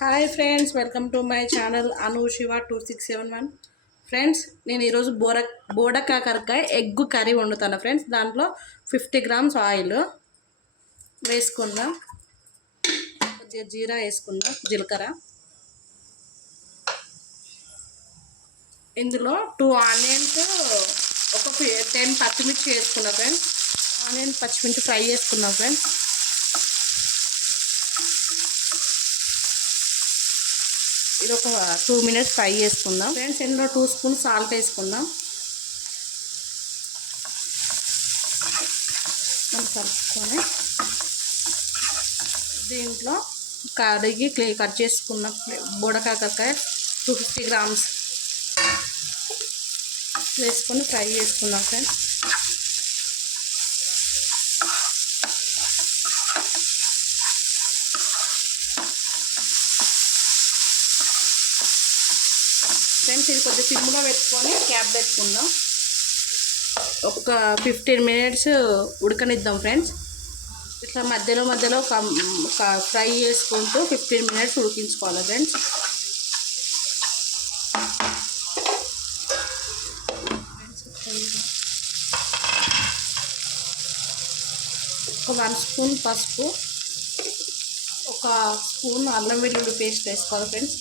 Hi friends welcome to my channel Anu Shiva two six seven one friends నేను ఈరోజు బోర బోడకాకరకాయ egg curry వండుతాను ఫ్రెండ్స్ దాంట్లో ఫిఫ్టీ గ్రామ్స్ ఆయిల్ వేసుకుందాం. కొద్దిగా జీరా వేసుకుందాం జీలకర్ర. ఇందులో టూ ఆనియన్స్ ఒక టెన్ పచ్చిమిర్చి వేసుకున్నా ఫ్రెండ్స్ ఆనియన్ పచ్చిమిర్చి ఫ్రై చేసుకున్నాం ఫ్రెండ్స్ ఇది ఒక టూ మినిట్స్ ఫ్రై చేసుకుందాం. ఫ్రెండ్స్ ఇందులో టూ స్పూన్ సాల్ట్ వేసుకుందాం. మనం కలుపుకొని దీంట్లో కడిగి క్లీ కట్ చేసుకున్న బుడకాకరకాయ టూ ఫిఫ్టీ గ్రామ్స్ వేసుకొని ఫ్రై చేసుకుందాం ఫ్రెండ్స్ ఫ్రెండ్స్ ఇది కొద్దిగా సిమ్లో పెట్టుకొని క్యాప్ పెట్టుకుందాం. ఒక ఫిఫ్టీన్ మినిట్స్ ఉడకనిద్దాం ఫ్రెండ్స్. ఇట్లా మధ్యలో మధ్యలో ఫ్రై చేసుకుంటూ ఫిఫ్టీన్ మినిట్స్ ఉడికించుకోవాలి ఫ్రెండ్స్. ఒక వన్ స్పూన్ పసుపు ఒక స్పూన్ అల్లం వెల్లుల్లి పేస్ట్ వేసుకోవాలి ఫ్రెండ్స్.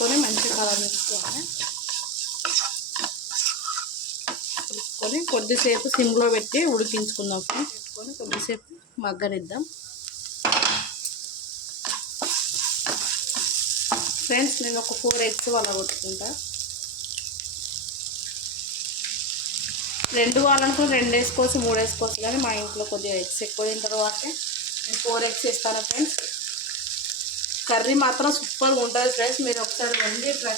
వేసుకొని మంచి కలర్ వేసుకోవాలి. తీసుకొని కొద్దిసేపు సిమ్లో పెట్టి ఉడికించుకుందాం. పెట్టుకొని కొద్దిసేపు మగ్గనిద్దాం. ఫ్రెండ్స్ నేను ఒక ఫోర్ ఎగ్స్ వల్ల కొట్టుకుంటా. రెండు వాళ్ళనుకుని రెండు వేసుకోవచ్చు మూడు వేసుకోవచ్చు కానీ మా ఇంట్లో కొద్దిగా ఎగ్స్ ఎక్కువ తింటారు కాబట్టి నేను ఫోర్ ఎగ్స్ ఇస్తాను ఫ్రెండ్స్. కర్రీ మాత్రం సూపర్గా ఉంటుంది ఫ్రెండ్స్. మీరు ఒకసారి వండి ట్రై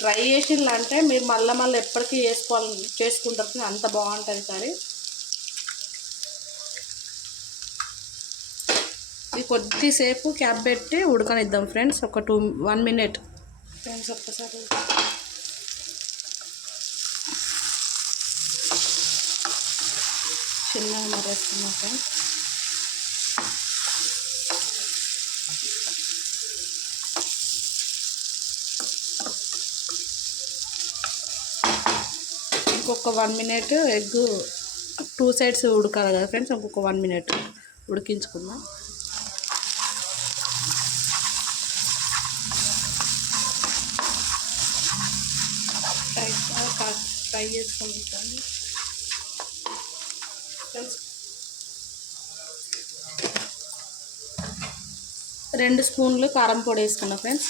ట్రై చేసిందంటే మీరు మళ్ళీ మళ్ళీ ఎప్పటికీ చేసుకోవాలి చేసుకుంటారు అంత బాగుంటుంది కర్రీ. ఇది కొద్దిసేపు క్యాప్ పెట్టి ఉడకనిద్దాం ఫ్రెండ్స్. ఒక టూ వన్ మినిట్. ఫ్రెండ్స్ ఒక్కసారి చిన్నగా మరేస్తున్నాం ఫ్రెండ్స్. ఇంకొక one minute egg two sides ఉడకాలి కదా ఫ్రెండ్స్ ఇంకొక వన్ మినిట్ ఉడికించుకుందాం. ఫ్రై ఫ్రై చేసుకుంటాం ఫ్రెండ్స్ రెండు స్పూన్లు కారం పొడి వేసుకున్నా ఫ్రెండ్స్.